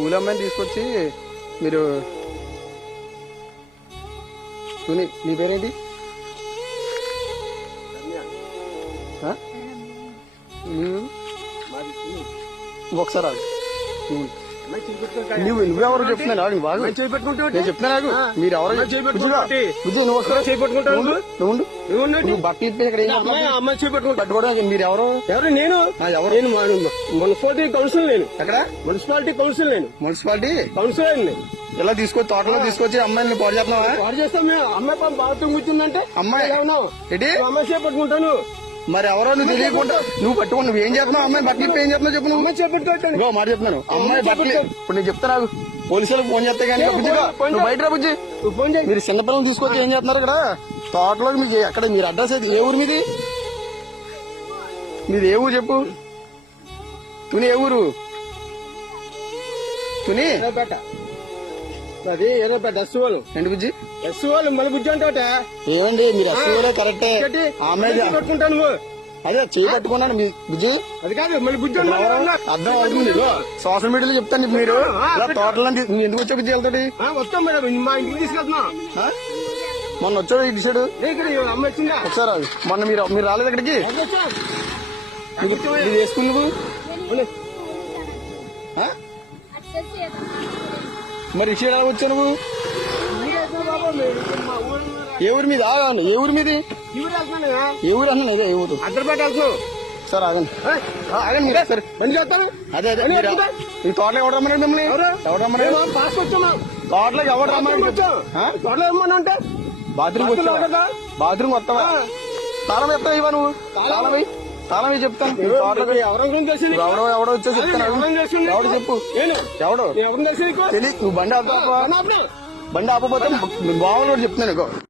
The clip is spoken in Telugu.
స్కూల్ అమ్మాయిని తీసుకొచ్చి మీరు నీ పేరేంటి? ఆ? ఒకసారి ఆగు. నువ్వెవరు చెప్తున్నాను ఆగు, బాగు నేను చెప్తున్నా నాకు. మీరు ఎవరు నువ్వు బట్ట ఇప్పి ఇక్కడ పట్టుకోవడానికి మీరు ఎవరు? నేను ఎవరు? నేను మున్సిపాలిటీ కౌన్సిల్. నేను ఎక్కడ? Municipality council. నేను మున్సిపాలిటీ కౌన్సిల్ అండి. ఇలా తీసుకొచ్చి తోటలో తీసుకొచ్చి అమ్మాయిని పాడు చేస్తున్నావా? పాడు చేస్తాం మేము. అమ్మాయి బాత్రూమ్ కూర్చుందంటే అమ్మాయి ఏంటి అమ్మాయి చేపట్టుకుంటాను. మరి ఎవరో నువ్వు తెలియకుండా నువ్వు పట్టుకుని నువ్వు ఏం చేస్తున్నావు? అమ్మాయి బట్టలు ఇప్పి ఏం చేస్తున్నావు చెప్పు. నువ్వు చేపట్టుకుంటాను మాట చెప్తున్నాను. అమ్మాయి బట్టలు ఇప్పుడు నేను చెప్తాను. పోలీసులకు ఫోన్ చేస్తే కానీ నువ్వు బయట రా బుజ్జి. ఫోన్ చేయి. మీరు చిన్నపిల్లలు తీసుకొచ్చి ఏం చేస్తున్నారు ఇక్కడ తోటలో? మీకు ఎక్కడ మీరు అడ్రస్ అయితే ఏ ఊరు మీది? మీది ఏ ఊరు చెప్పు. తుని ఏ ఊరు? తుని అది ఏదో పెద్ద ఎస్ వాళ్ళు. ఏంటి బుజ్జి? ఎస్ వాళ్ళు మళ్ళీ బుజ్జి అంటే ఏమండి మీరు ఎస్సీలే కరెక్టే. ఆమె పట్టుకుంటాను నువ్వు. అదే చేయి పట్టుకున్నాను మీ బుజ్జి. అది కాదు మళ్ళీ బుజ్జి అర్థం అవుతుంది. సోషల్ మీడియాలో చెప్తాను మీరు ఇలా తోటలో నువ్వు ఎందుకు వచ్చావు బుజ్జి వెళ్తాడు? వస్తాం మేడం, మా ఇంటికి తీసుకెళ్తున్నా. మొన్న వచ్చాడు ఇటు సైడ్ అమ్మ వచ్చిందా ఒకసారి రాదు. మొన్న మీరు రాలేదు ఇక్కడికి. ఇది వేసుకుని నువ్వు మరి ఇటు సైడ్ ఎలా వచ్చావు నువ్వు? ఏ ఊరి మీద? ఆగండి. ఏ ఊరి మీది? ఏ ఊరు అన్నా? ఇదే ఏ ఊరు? అద్దరిపేట వెళ్తున్నావు సార్ ఆగండి. ఆగండి మీరు సరే మంచి చెప్తాను. అదే ఈ తోటలో ఎవరు రమ్మన్నాడు మిమ్మల్ని? ఎవరు రమ్మన్నాడు? పాస్ వచ్చామా తోటలోకి ఎవరు రమ్మన్నాడు? తోటలో ఏమన్నా అంటే బాత్రూమ్ వచ్చావా? బాత్రూమ్ వస్తావా? తాళం చెప్తావు ఇవా నువ్వు? తాళం చెప్తాను. ఎవడో వచ్చా చెప్తాను. ఎవడు చెప్పు. ఎవడు తెలియదు. నువ్వు బండి ఆపుతావా? బండి ఆపపోతే బావలు కూడా చెప్తున్నాను.